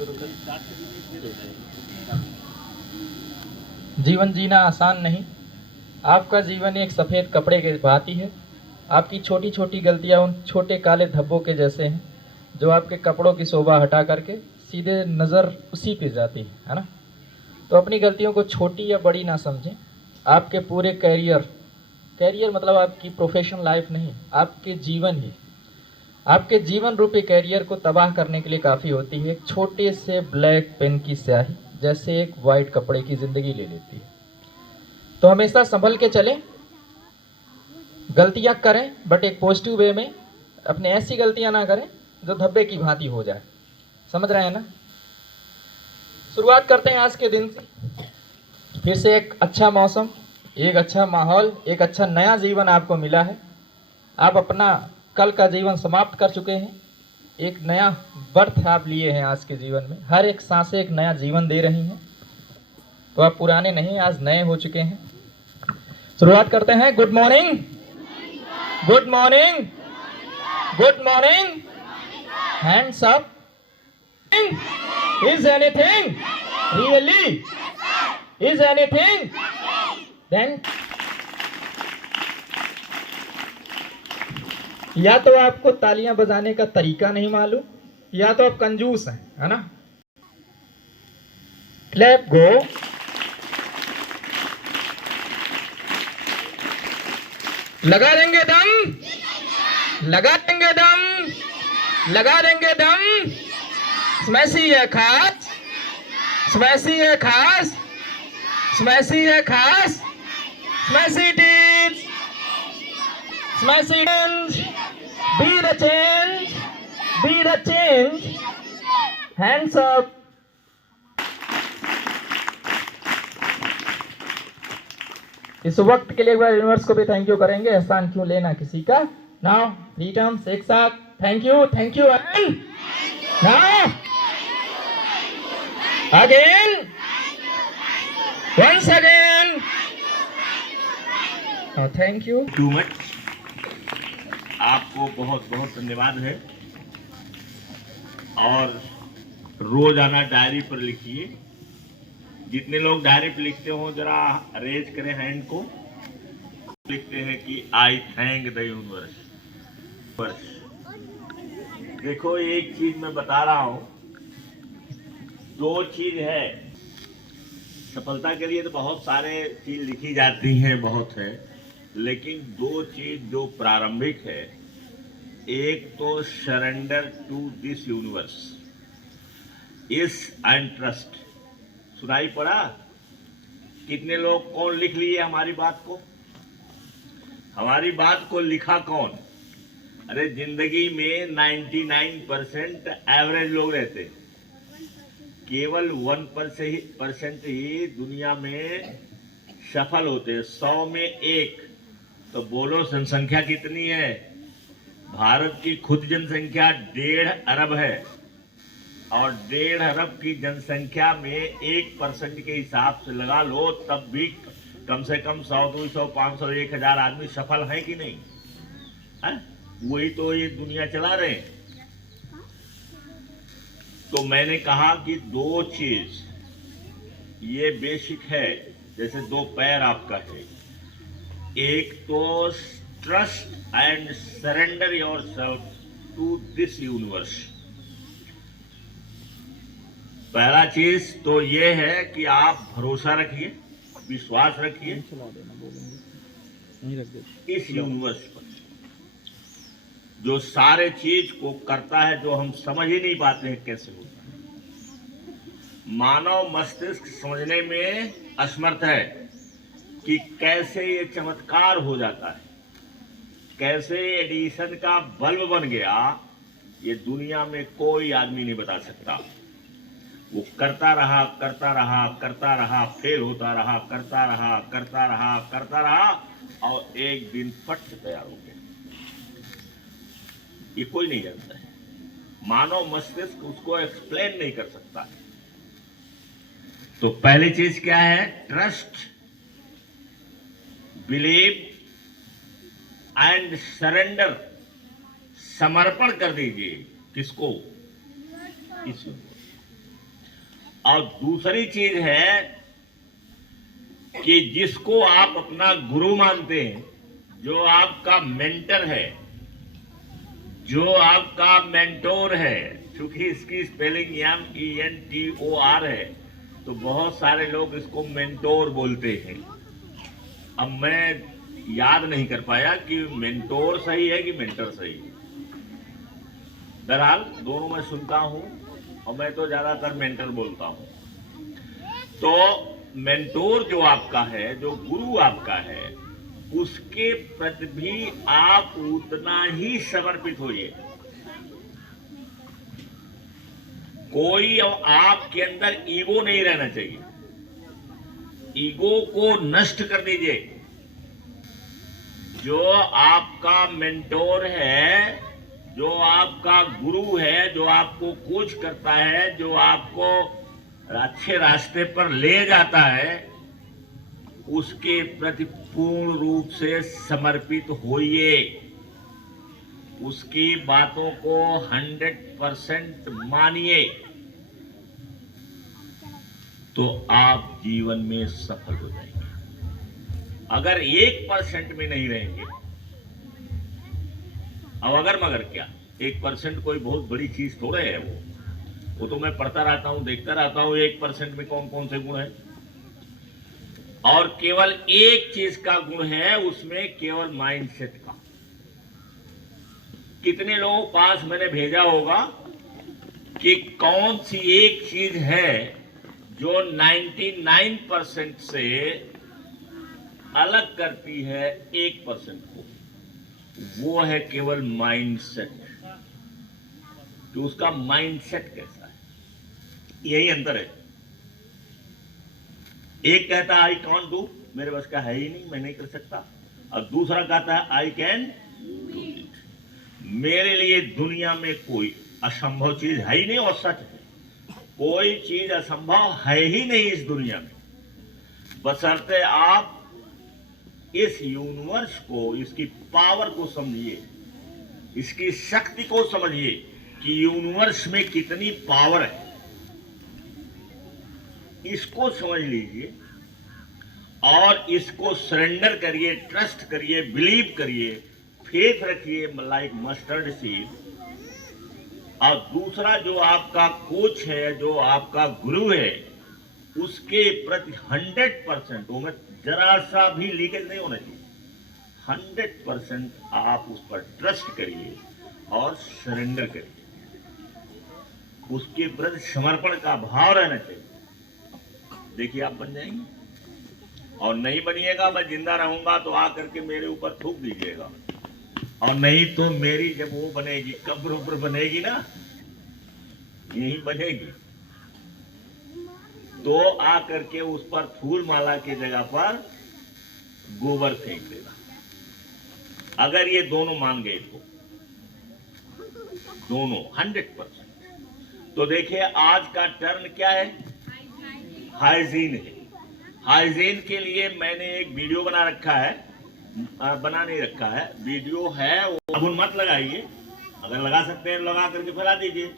शुरू कर। जीवन जीना आसान नहीं। आपका जीवन एक सफ़ेद कपड़े के भांति है। आपकी छोटी छोटी गलतियां उन छोटे काले धब्बों के जैसे हैं जो आपके कपड़ों की शोभा हटा करके सीधे नज़र उसी पे जाती है ना। तो अपनी गलतियों को छोटी या बड़ी ना समझें। आपके पूरे कैरियर मतलब आपकी प्रोफेशनल लाइफ नहीं, आपके जीवन ही, आपके जीवन रूपी कैरियर को तबाह करने के लिए काफ़ी होती है एक छोटे से ब्लैक पेन की स्याही, जैसे एक वाइट कपड़े की ज़िंदगी ले लेती है। तो हमेशा संभल के चलें, गलतियां करें बट एक पॉजिटिव वे में। अपने ऐसी गलतियां ना करें जो धब्बे की भांति हो जाए। समझ रहे हैं ना। शुरुआत करते हैं आज के दिन से। फिर से एक अच्छा मौसम, एक अच्छा माहौल, एक अच्छा नया जीवन आपको मिला है। आप अपना कल का जीवन समाप्त कर चुके हैं। एक नया बर्थ आप लिए हैं आज के जीवन में। हर एक सांसें एक नया जीवन दे रही हैं। तो आप पुराने नहीं, आज नए हो चुके हैं। शुरुआत करते हैं। Good morning, good morning, good morning. Hands up. Is anything really? Is anything? Then या तो आपको तालियां बजाने का तरीका नहीं मालूम, या तो आप कंजूस हैं, है ना। क्लैप गो। लगा देंगे दम, लगा देंगे दम, लगा देंगे दम। स्मैशी है खास, स्मैशी है खास, स्मैशी है खास, स्मैशी टीच, स्मैशी change, be the change, be the change. Hands up. इस वक्त के लिए एक बार यूनिवर्स को भी थैंक यू करेंगे। एहसान क्यों लेना किसी का। नाउ 3 टाइम्स एक साथ। Thank you, thank you and now again, once again. Thank you too much. आपको बहुत बहुत धन्यवाद है। और रोजाना डायरी पर लिखिए। जितने लोग डायरी पर लिखते हो जरा रेज करें हैंड को। लिखते हैं कि आई थैंक द यूनिवर्स। देखो एक चीज मैं बता रहा हूं, दो चीज है। सफलता के लिए तो बहुत सारे चीज लिखी जाती हैं, बहुत है, लेकिन दो चीज जो प्रारंभिक है, एक तो सरेंडर टू दिस यूनिवर्स, इस एंड ट्रस्ट। सुनाई पड़ा? कितने लोग कौन लिख लिए हमारी बात को? हमारी बात को लिखा कौन? अरे जिंदगी में 99% एवरेज लोग रहते हैं। केवल 1% ही दुनिया में सफल होते हैं। 100 में 1। तो बोलो जनसंख्या कितनी है? भारत की खुद जनसंख्या 1.5 अरब है। और 1.5 अरब की जनसंख्या में 1% के हिसाब से लगा लो, तब भी कम से कम 100, 200, 500, 1000 आदमी सफल है कि नहीं है? वही तो ये दुनिया चला रहे हैं। तो मैंने कहा कि दो चीज ये बेसिक है। जैसे दो पैर आपका है, एक तो trust and surrender yourself to this universe. पहला चीज तो ये है कि आप भरोसा रखिए, विश्वास रखिए इस यूनिवर्स पर, जो सारे चीज को करता है, जो हम समझ ही नहीं पाते हैं कैसे होता है। मानव मस्तिष्क समझने में असमर्थ है कि कैसे ये चमत्कार हो जाता है, कैसे एडिसन का बल्ब बन गया, ये दुनिया में कोई आदमी नहीं बता सकता। वो करता रहा, करता रहा, करता रहा, फेल होता रहा, करता रहा, करता रहा, करता रहा, और एक दिन फट से तैयार हो गया। ये कोई नहीं जानता है। मानव मस्तिष्क उसको एक्सप्लेन नहीं कर सकता है। तो पहली चीज क्या है? Trust, believe and surrender. समर्पण कर दीजिए। किसको? इस और दूसरी चीज है कि जिसको आप अपना गुरु मानते हैं, जो आपका मेंटर है, जो आपका मेंटोर है, क्योंकि इसकी स्पेलिंग MENTOR है, तो बहुत सारे लोग इसको मेंटोर बोलते हैं। अब मैं याद नहीं कर पाया कि मेंटोर सही है कि मेंटर सही है। बहरहाल दोनों मैं सुनता हूं और मैं तो ज्यादातर मेंटर बोलता हूं। तो मेंटोर जो आपका है, जो गुरु आपका है, उसके प्रति भी आप उतना ही समर्पित होइए। कोई आपके अंदर ईगो नहीं रहना चाहिए। ईगो को नष्ट कर दीजिए। जो आपका मेंटोर है, जो आपका गुरु है, जो आपको कोच करता है, जो आपको अच्छे रास्ते पर ले जाता है, उसके प्रति पूर्ण रूप से समर्पित होइए। उसकी बातों को 100% मानिए, तो आप जीवन में सफल हो जाएंगे। अगर 1% में नहीं रहेंगे, अब अगर मगर क्या, 1% कोई बहुत बड़ी चीज थोड़े है। वो तो मैं पढ़ता रहता हूं, देखता रहता हूं 1% में कौन कौन से गुण है। और केवल एक चीज का गुण है उसमें, केवल माइंडसेट का। कितने लोगों के पास मैंने भेजा होगा कि कौन सी एक चीज है जो 99% से अलग करती है 1% को। वो है केवल माइंडसेट, कि उसका माइंडसेट कैसा है। यही अंतर है। एक कहता है आई कांट डू, मेरे बस का है ही नहीं, मैं नहीं कर सकता। और दूसरा कहता है आई कैन डू इट, मेरे लिए दुनिया में कोई असंभव चीज है ही नहीं। और सच है, कोई चीज असंभव है ही नहीं इस दुनिया में, बशर्ते आप इस यूनिवर्स को, इसकी पावर को समझिए, इसकी शक्ति को समझिए कि यूनिवर्स में कितनी पावर है। इसको समझ लीजिए और इसको सरेंडर करिए, ट्रस्ट करिए, बिलीव करिए, फेथ रखिए लाइक मस्टर्ड सीड। और दूसरा जो आपका कोच है, जो आपका गुरु है, उसके प्रति 100%, वो में जरा सा भी लीकेज नहीं होना चाहिए। 100% आप उस पर ट्रस्ट करिए और सरेंडर करिए। उसके प्रति समर्पण का भाव रहना चाहिए। देखिए आप बन जाएंगे। और नहीं बनिएगा, मैं जिंदा रहूंगा तो आकर के मेरे ऊपर थूक दीजिएगा। और नहीं तो मेरी जब वो बनेगी, कब्र ऊपर बनेगी ना, यही बनेगी, तो आकर के उस पर फूल माला की जगह पर गोबर फेंक देना। अगर ये दोनों मान गए तो, दोनों 100%। तो देखिए आज का टर्न क्या है, हाइजीन है। हाइजीन के लिए मैंने एक वीडियो बना रखा है, बना नहीं रखा है, वीडियो है। साबुन मत लगाइए, अगर लगा सकते हैं लगा करके फैला दीजिए,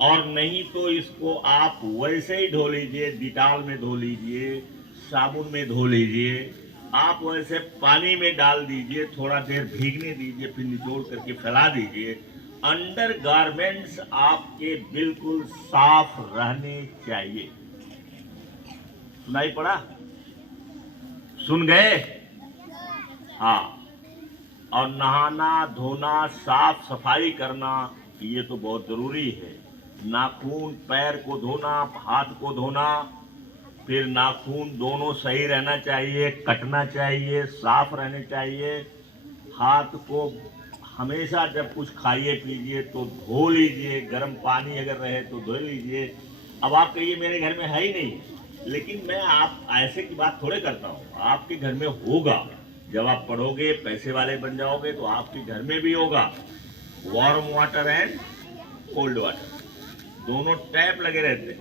और नहीं तो इसको आप वैसे ही धो लीजिए, डिटॉल में धो लीजिए, साबुन में धो लीजिए। आप वैसे पानी में डाल दीजिए, थोड़ा देर भीगने दीजिए, फिर निचोड़ करके फैला दीजिए। अंडर गारमेंट्स आपके बिल्कुल साफ रहने चाहिए। सुनाई पड़ा? सुन गए? हाँ। और नहाना धोना, साफ सफाई करना, ये तो बहुत जरूरी है। नाखून, पैर को धोना, हाथ को धोना, फिर नाखून दोनों सही रहना चाहिए, कटना चाहिए, साफ रहने चाहिए। हाथ को हमेशा जब कुछ खाइए पीजिए तो धो लीजिए, गर्म पानी अगर रहे तो धो लीजिए। अब आप कहिए मेरे घर में है ही नहीं, लेकिन मैं आप ऐसे की बात थोड़े करता हूँ, आपके घर में होगा। जब आप पढ़ोगे, पैसे वाले बन जाओगे, तो आपके घर में भी होगा warm water and cold water, दोनों टैप लगे रहते हैं,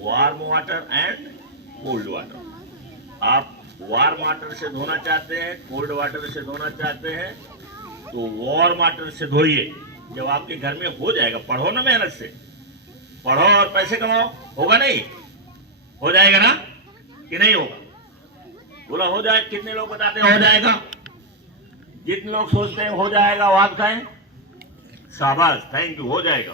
warm water and cold water. आप वार्म वाटर से धोना चाहते हैं, कोल्ड वाटर से धोना चाहते हैं, तो वार्म वाटर से धोइए। जब आपके घर में हो जाएगा, पढ़ो ना मेहनत से, पढ़ो और पैसे कमाओ, होगा नहीं? हो जाएगा ना कि नहीं होगा? बोला हो जाए। कितने लोग बताते हैं हो जाएगा? जितने लोग सोचते हैं हो जाएगा वो हाथ खाएं। शाबाश, थैंक यू, हो जाएगा,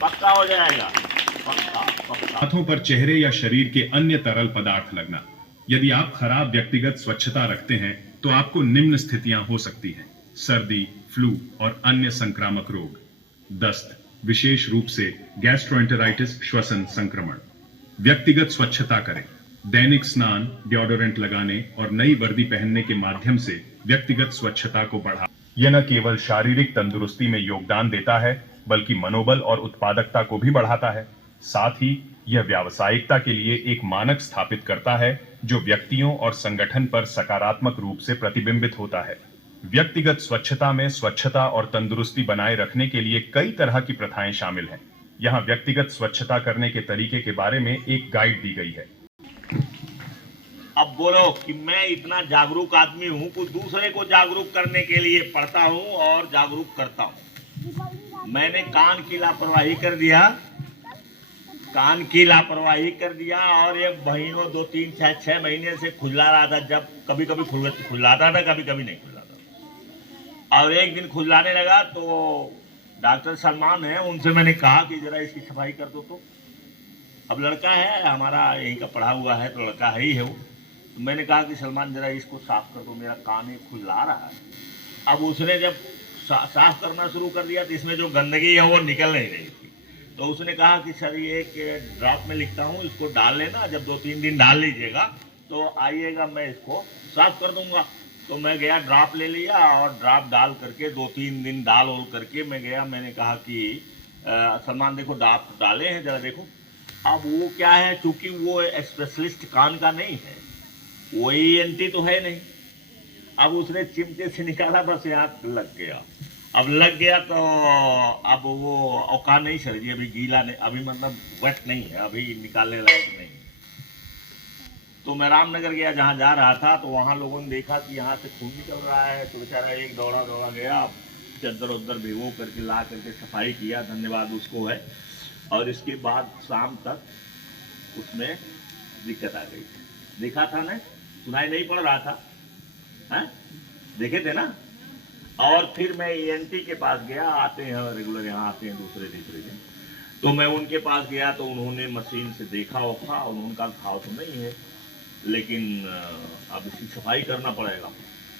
पक्का हो जाएगा, पक्का पक्का। हाथों पर चेहरे या शरीर के अन्य तरल पदार्थ लगना। यदि आप खराब व्यक्तिगत स्वच्छता रखते हैं तो आपको निम्न स्थितियां हो सकती हैं: सर्दी, फ्लू और अन्य संक्रामक रोग, दस्त, विशेष रूप से गैस्ट्रोएंटेराइटिस, श्वसन संक्रमण। व्यक्तिगत स्वच्छता करें। दैनिक स्नान, डिओडोरेंट लगाने और नई वर्दी पहनने के माध्यम से व्यक्तिगत स्वच्छता को बढ़ा। यह न केवल शारीरिक तंदुरुस्ती में योगदान देता है बल्कि मनोबल और उत्पादकता को भी बढ़ाता है। साथ ही यह व्यावसायिकता के लिए एक मानक स्थापित करता है जो व्यक्तियों और संगठन पर सकारात्मक रूप से प्रतिबिंबित होता है। व्यक्तिगत स्वच्छता में स्वच्छता और तंदुरुस्ती बनाए रखने के लिए कई तरह की प्रथाएं शामिल हैं। यहाँ व्यक्तिगत स्वच्छता करने के तरीके के बारे में एक गाइड दी गई है। अब बोलो कि मैं इतना जागरूक आदमी हूं कि दूसरे को जागरूक करने के लिए पढ़ता हूं और जागरूक करता हूं। मैंने कान की लापरवाही कर दिया, कान की लापरवाही कर दिया और एक महीनों 2 3 6 महीने से खुजला रहा था। जब कभी कभी खुजलाता था, कभी कभी नहीं खुजलाता। और एक दिन खुजलाने लगा तो डॉक्टर सलमान है, उनसे मैंने कहा कि जरा इसकी सफाई कर दो। तो अब लड़का है हमारा, यहीं का पढ़ा हुआ है तो लड़का है ही है वो। तो मैंने कहा कि सलमान जरा इसको साफ कर दो, मेरा कान एक खुजला रहा है। अब उसने जब साफ करना शुरू कर दिया तो इसमें जो गंदगी है वो निकल नहीं रही थी। तो उसने कहा कि सर ये एक ड्रॉप में लिखता हूँ, इसको डाल लेना, जब 2-3 दिन डाल लीजिएगा तो आइएगा, मैं इसको साफ कर दूंगा। तो मैं गया, ड्रॉप ले लिया और ड्रॉप डाल करके 2-3 दिन डाल ओल करके मैं गया। मैंने कहा कि सलमान देखो ड्रॉप डाले हैं, जरा देखो। अब वो क्या है, चूंकि वो स्पेशलिस्ट कान का नहीं है, वो ENT तो है नहीं। अब उसने चिमटे से निकाला, बस यहाँ लग गया। अब लग गया तो अब वो औकात नहीं सर जी, अभी गीला नहीं, अभी मतलब वेट नहीं है, अभी निकालने लायक नहीं। तो मैं रामनगर गया जहाँ जा रहा था, तो वहाँ लोगों ने देखा कि यहाँ से खून निकल रहा है। तो बेचारा एक दौड़ा गया, चद्दर उद्दर भिगो करके ला करके सफाई किया, धन्यवाद उसको है। और इसके बाद शाम तक उसमें दिक्कत आ गई। देखा था ना, सुनाई नहीं पड़ रहा था, है? देखे थे ना। और फिर मैं ENT के पास गया, आते हैं रेगुलर, यहाँ आते हैं दूसरे तीसरे दिन। तो मैं उनके पास गया तो उन्होंने मशीन से देखा होगा, उन्होंने कहा घाव तो नहीं है, लेकिन अब इसकी सफाई करना पड़ेगा।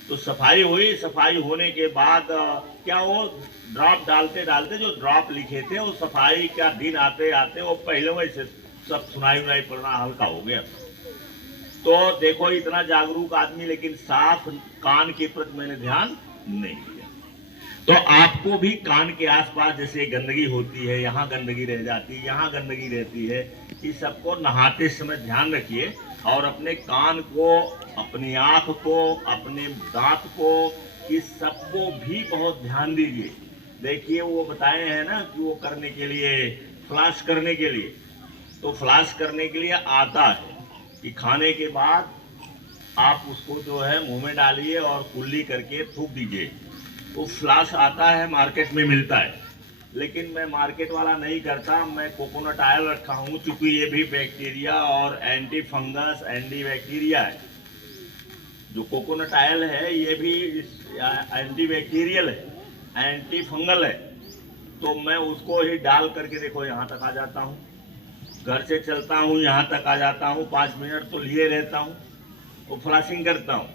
तो सफाई हुई। सफाई होने के बाद क्या वो ड्रॉप डालते डालते जो ड्रॉप लिखे थे, वो सफाई का दिन आते आते वो पहले वैसे सब सुनाई उनाई पड़ना हल्का हो गया। तो देखो इतना जागरूक आदमी, लेकिन साफ कान के प्रति मैंने ध्यान नहीं दिया। तो आपको भी कान के आसपास जैसे गंदगी होती है, यहाँ गंदगी रह जाती है, यहाँ गंदगी रहती है, इस सबको नहाते समय ध्यान रखिए। और अपने कान को, अपनी आंख को, अपने दांत को, इस सबको भी बहुत ध्यान दीजिए। देखिए वो बताए हैं ना कि वो करने के लिए, फ्लश करने के लिए, तो फ्लश करने के लिए आता है कि खाने के बाद आप उसको जो है मुंह में डालिए और कुल्ली करके थूक दीजिए। वो फ्लश आता है, मार्केट में मिलता है, लेकिन मैं मार्केट वाला नहीं करता। मैं कोकोनट ऑयल रखा हूँ, क्योंकि ये भी बैक्टीरिया और एंटी फंगस, एंटी बैक्टीरिया है। जो कोकोनट ऑयल है ये भी एंटी बैक्टीरियल है, एंटी फंगल है। तो मैं उसको ही डाल करके देखो यहाँ तक आ जाता हूँ, घर से चलता हूँ यहाँ तक आ जाता हूँ, 5 मिनट तो लिए रहता हूँ, तो फ्लशिंग करता हूँ।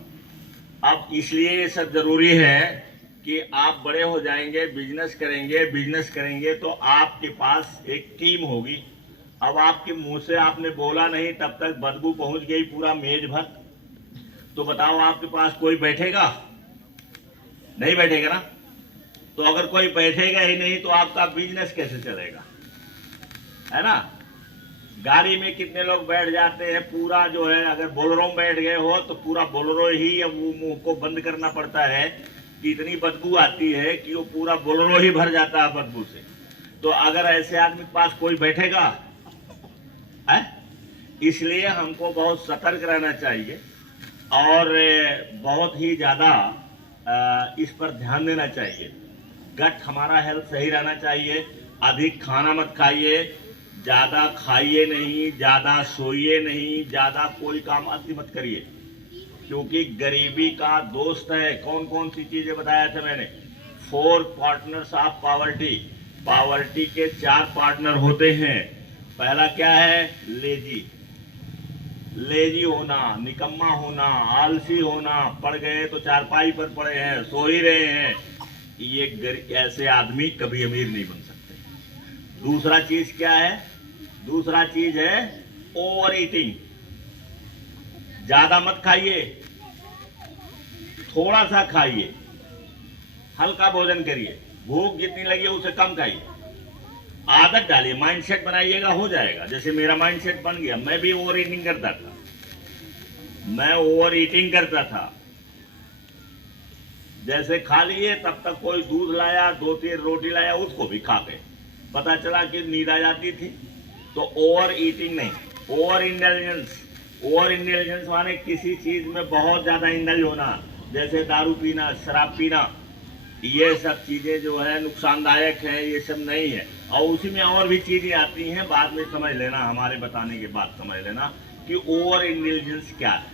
अब इसलिए ये सब जरूरी है कि आप बड़े हो जाएंगे, बिजनेस करेंगे तो आपके पास एक टीम होगी। अब आपके मुंह से आपने बोला नहीं, तब तक बदबू पहुंच गई पूरा मेज भर। तो बताओ आपके पास कोई बैठेगा? नहीं बैठेगा ना। तो अगर कोई बैठेगा ही नहीं तो आपका बिजनेस कैसे चलेगा, है ना। गाड़ी में कितने लोग बैठ जाते हैं, पूरा जो है, अगर बोलेरो में बैठ गए हो तो पूरा बोलेरो ही अब वो मुंह को बंद करना पड़ता है कि इतनी बदबू आती है कि वो पूरा बोलेरो ही भर जाता है बदबू से। तो अगर ऐसे आदमी के पास कोई बैठेगा है, इसलिए हमको बहुत सतर्क रहना चाहिए और बहुत ही ज़्यादा इस पर ध्यान देना चाहिए। गट हमारा हेल्थ सही रहना चाहिए। अधिक खाना मत खाइए, ज्यादा खाइए नहीं, ज्यादा सोइए नहीं, ज्यादा कोई काम अति मत करिए, क्योंकि गरीबी का दोस्त है। कौन कौन सी चीजें बताया था मैंने? 4 पार्टनर्स ऑफ पॉवर्टी। पॉवर्टी के 4 पार्टनर होते हैं। पहला क्या है? लेजी। लेजी होना, निकम्मा होना, आलसी होना, पड़ गए तो चारपाई पर पड़े हैं, सो ही रहे हैं, ये ऐसे आदमी कभी अमीर नहीं बन सकते। दूसरा चीज क्या है? दूसरा चीज है ओवर ईटिंग। ज्यादा मत खाइए, थोड़ा सा खाइए, हल्का भोजन करिए, भूख जितनी लगी है उससे कम खाइए, आदत डालिए, माइंडसेट बनाइएगा, हो जाएगा। जैसे मेरा माइंडसेट बन गया, मैं भी ओवर ईटिंग करता था, मैं ओवर ईटिंग करता था। जैसे खा लिए, तब तक कोई दूध लाया, 2-3 रोटी लाया, उसको भी खा गए, पता चला कि नींद आ जाती थी। तो ओवर ईटिंग नहीं, ओवर इंटेलिजेंस। ओवर इंटेलिजेंस माने किसी चीज में बहुत ज्यादा इंडल्ज होना, जैसे दारू पीना, शराब पीना, ये सब चीजें जो है नुकसानदायक है, ये सब नहीं है। और उसी में और भी चीजें आती हैं, बाद में समझ लेना, हमारे बताने के बाद समझ लेना कि ओवर इंटेलिजेंस क्या है,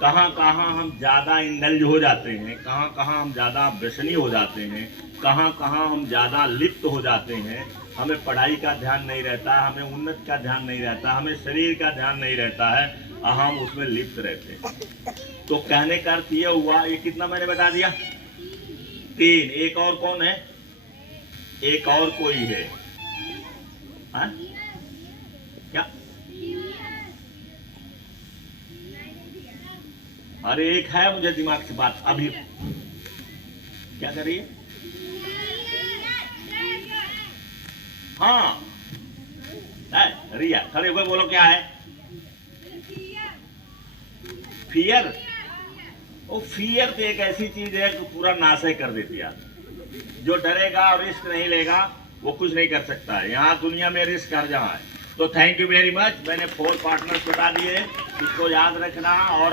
कहाँ कहाँ हम ज्यादा इंडल्ज हो जाते हैं, कहाँ कहाँ हम ज्यादा व्यसनी हो जाते हैं, कहाँ कहाँ हम ज्यादा लिप्त हो जाते हैं। हमें पढ़ाई का ध्यान नहीं रहता, हमें उन्नति का ध्यान नहीं रहता, हमें शरीर का ध्यान नहीं रहता है, हम उसमें लिप्त रहते हैं। तो कहने का अर्थ ये हुआ, ये कितना मैंने बता दिया? 3। एक और कौन है? एक और कोई है, हाँ? क्या? अरे एक है, मुझे दिमाग से बात अभी, क्या कर रही है? हाँ रिया, खड़े हुए बोलो, क्या है? फियर। वो फियर तो एक ऐसी चीज है जो पूरा नाश कर देती है। जो डरेगा और रिस्क नहीं लेगा वो कुछ नहीं कर सकता है। यहाँ दुनिया में रिस्क हर जगह है। तो थैंक यू वेरी मच। मैंने 4 पार्टनर्स बता दिए, इसको याद रखना। और